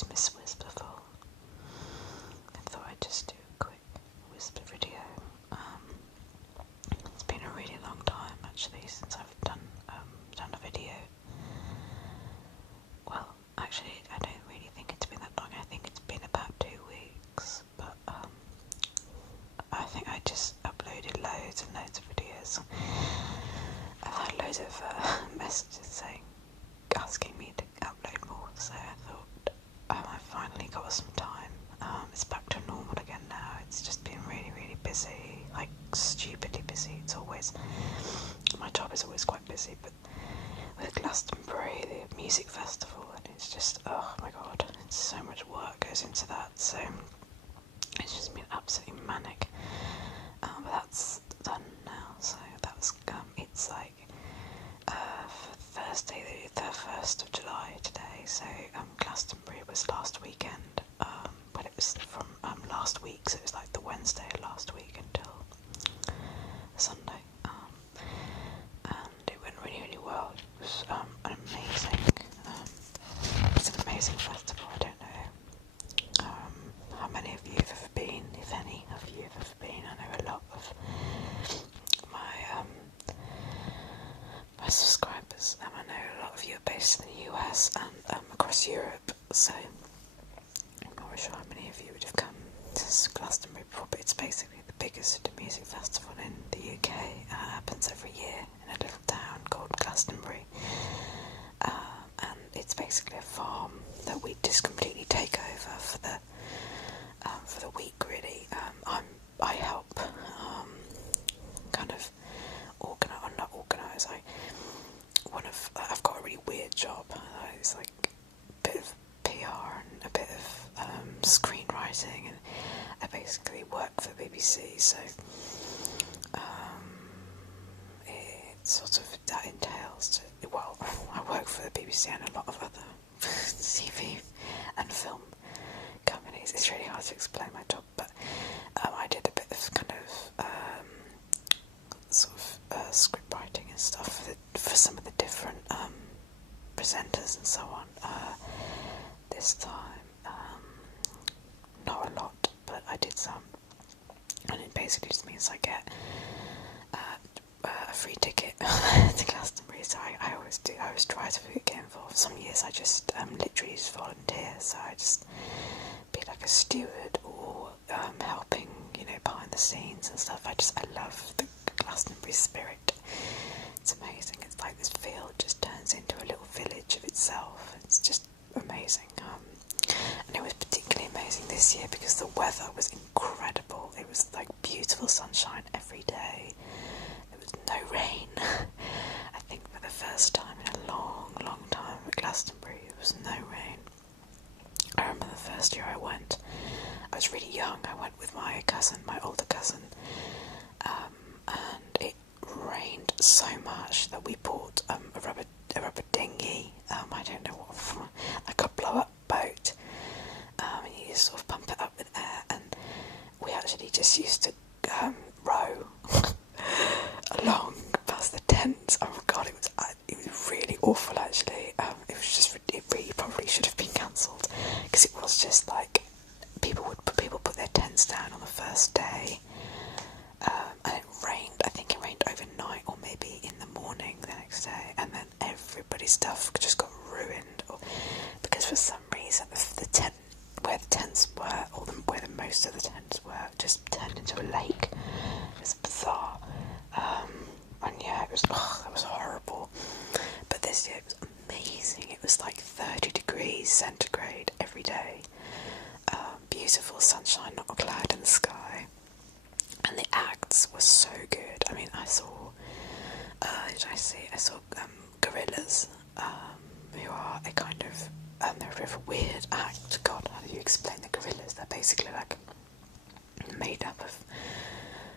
it's Miss Whisper for. I thought I'd just do a quick whisper video. It's been a really long time actually since I've done a video. Well, actually, I don't really think it's been that long. I think it's been about 2 weeks, but I think I just uploaded loads and loads of videos. I've had loads of messages asking me to upload more, so I thought I finally got some time. It's back to normal again now. It's just been really, really busy, like stupidly busy. It's always, my job is always quite busy, but with Glastonbury, the music festival, and it's just, oh my god, it's so much work goes into that, so it's just been absolutely manic. But that's done now, so that was, it's like Thursday the 1st of July today, so Glastonbury was last weekend, but it was from last week, so it was like the Wednesday of last week until Sunday, and it went really, really well. It was an amazing, it's an amazing festival. I don't know how many of you have ever been, if any of you have ever been. I know a lot of my subscribers, I know a lot of you are based in the US and across Europe, so I'm not sure how many of you would have come to Glastonbury before, but it's basically the biggest music festival in the UK. It happens every year in a little town called Glastonbury, and it's basically a farm that we just completely take over for the week, really. I help kind of not organise. I've got a really weird job. It's like a bit of PR and a bit of screenwriting, and I basically work for the BBC. So it sort of that entails. Well, I work for the BBC and a lot of other TV and film companies. It's really hard to explain my job, but I did a bit of kind of script writing and stuff for some of the different presenters and so on. This time, not a lot, but I did some, and it basically just means I get a free ticket to Glastonbury. So I always try to get involved. Some years I just literally just volunteer, so I just be like a steward or helping, behind the scenes and stuff. I love the Glastonbury spirit. It's amazing. It's like this field just turns into a little village of itself. It's just amazing. And it was particularly amazing this year because the weather was incredible. It was like beautiful sunshine every day. There was no rain. I think for the first time in a long, long time at Glastonbury, there was no rain. I remember the first year I went, I was really young. I went with my cousin, my older cousin, and it rained so much that we bought a rubber dinghy. I don't know what, like a blow-up boat, and you just sort of pump it up with air, and we actually just used to row along past the tents. Oh my god, it was really awful actually. It really probably should have been cancelled, because it was just like people put their tents down on the first day, and it rained. I think it rained overnight or maybe in the morning the next day, and then everybody's stuff just got ruined, because for some reason the tent where the tents were, or where the most of the tents were, just turned into a lake. It was bizarre, and yeah, that was horrible. But this year it was amazing. It was like 30 degrees centigrade every day. Beautiful sunshine, not a cloud in the sky, and the acts were so good. I mean, I saw Gorillas, who are a kind of they're a bit of a weird act. God, how do you explain the Gorillas? They're basically like made up of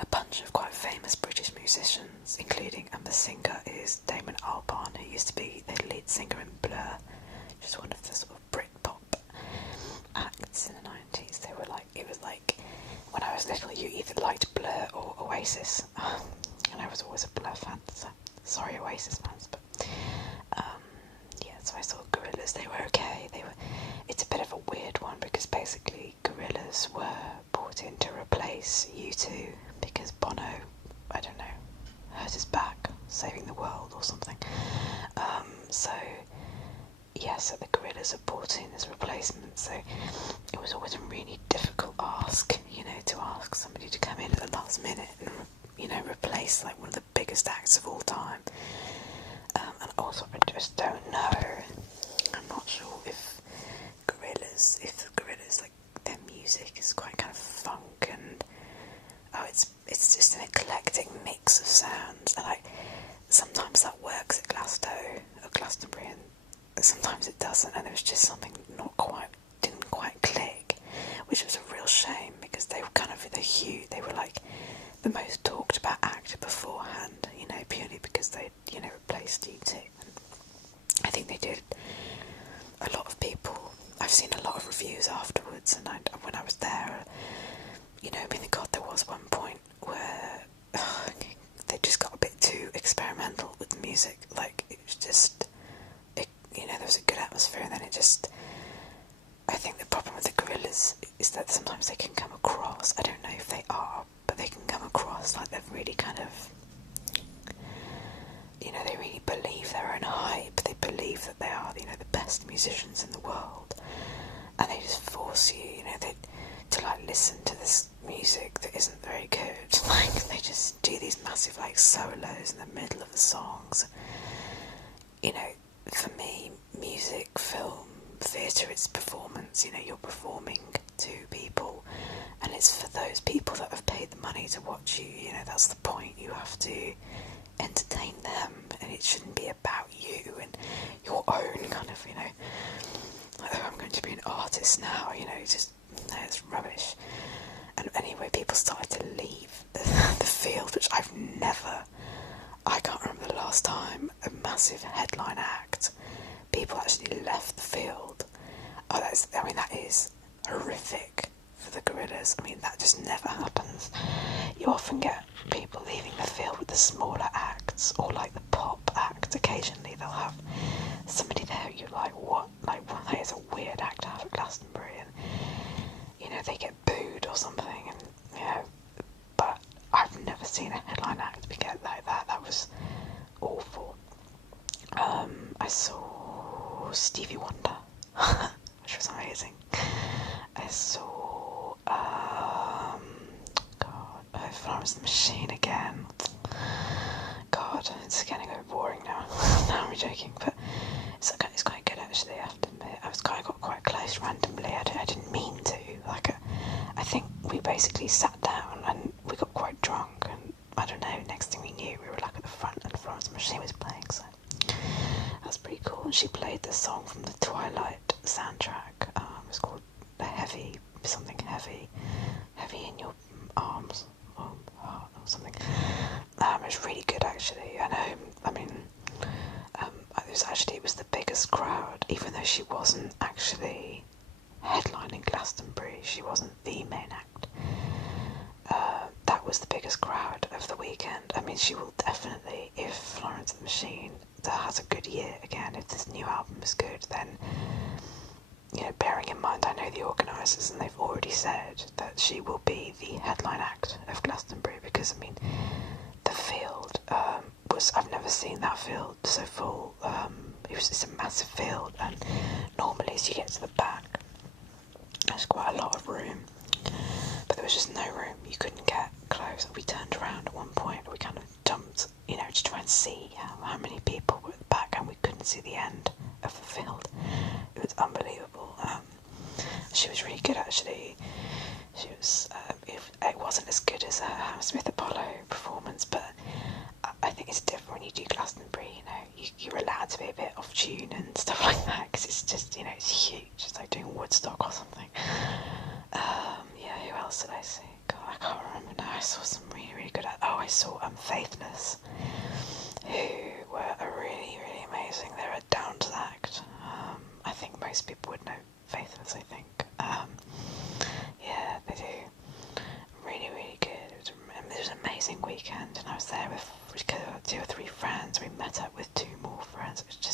a bunch of quite famous British musicians, including the singer is Damon Albarn, who used to be the lead singer in Blur, which is one of the sort of Britpop acts in the 90s. It was like when I was little, you either liked Blur or Oasis, and I was always a Blur fan. So sorry, Oasis fans, but yeah. So I saw Gorillas. They were okay. It's a bit of a Gorillaz were brought in to replace U2 because Bono, I don't know, hurt his back saving the world or something. So the Gorillaz are brought in as replacement. So it was always a really difficult ask, to ask somebody to come in at the last minute and replace like one of the biggest acts of all time. And also, I just don't know. I'm not sure if the Gorillaz, like, their music is quite kind of funk and it's just an eclectic mix of sounds. And like sometimes that works at Glastonbury, and sometimes it doesn't. And there was just something didn't quite click, which was a real shame because they were kind of they were like the most talked about act beforehand, purely because they replaced U2. I think they did. A lot of people, I've seen a lot of reviews afterwards, and when I was there, God, there was one point where they just got a bit too experimental with the music. Like, it was just, there was a good atmosphere, and then I think the problem with the Gorillaz is that sometimes they can come across, I don't know if they are, but they can come across like they've really kind of, they really believe their own hype. They believe that they are, the best musicians in the world, and they just force you, to like listen to this music that isn't very good. Like, they just do these massive like solos in the middle of the songs. For me, music, film, theatre, it's performance. You're performing to people, and it's for those people that have paid the money to watch you. That's the point. You have to entertain them, and it shouldn't be about you and your own kind of, like, oh, I'm going to be an artist now, it's rubbish. And anyway, people started to leave the field, which I can't remember the last time a massive headline act, people actually left the field. That is horrific for the Gorillaz. That just never happens. You often get people leaving the field with the smaller acts, or like the pop act. Occasionally they'll have somebody there you're like, what? Like, well, that is a weird act to have at Glastonbury, and they get booed or something, and but I've never seen a headline act get like that. That was awful. I saw Stevie Wonder, which was amazing. I saw Florence the Machine again. God, it's getting a bit boring now. Now I'm joking, but it's quite good actually, I have to admit. I got quite close randomly. I didn't mean to. I think we basically sat down and we got quite drunk, and I don't know, next thing we knew we were like at the front and Florence the Machine was playing, so that's pretty cool. And she played the song from the Twilight soundtrack. It's called Heavy in Your Arms, or Heart, or something. It was really good actually, and it was the biggest crowd, even though she wasn't actually headlining Glastonbury. She wasn't the main act. That was the biggest crowd of the weekend. She will definitely, if Florence and the Machine has a good year again, if this new album is good, then, bearing in mind I know the organisers and they've already said that she will be the headline act of Glastonbury, because the field I've never seen that field so full. It's a massive field, and normally as you get to the back there's quite a lot of room, but there was just no room. You couldn't get close. We turned around at one point, we kind of jumped, to try and see how many people were at the back, and we couldn't see the end of the field. It was unbelievable. She was really good actually. She was. It wasn't as good as a Hammersmith Apollo performance, but I think it's different when you do Glastonbury. You're allowed to be a bit off tune and stuff like that, because it's just, it's huge. It's like doing Woodstock or something. Who else did I see? God, I can't remember now. I saw some really, really good. I saw Faithless, who were a really, really amazing. They're a Downs act. I think most people would know Faithless. I think. Yeah, they do. Really, really good. It was an amazing weekend, and I was there with 2 or 3 friends. We met up with 2 more friends. It was just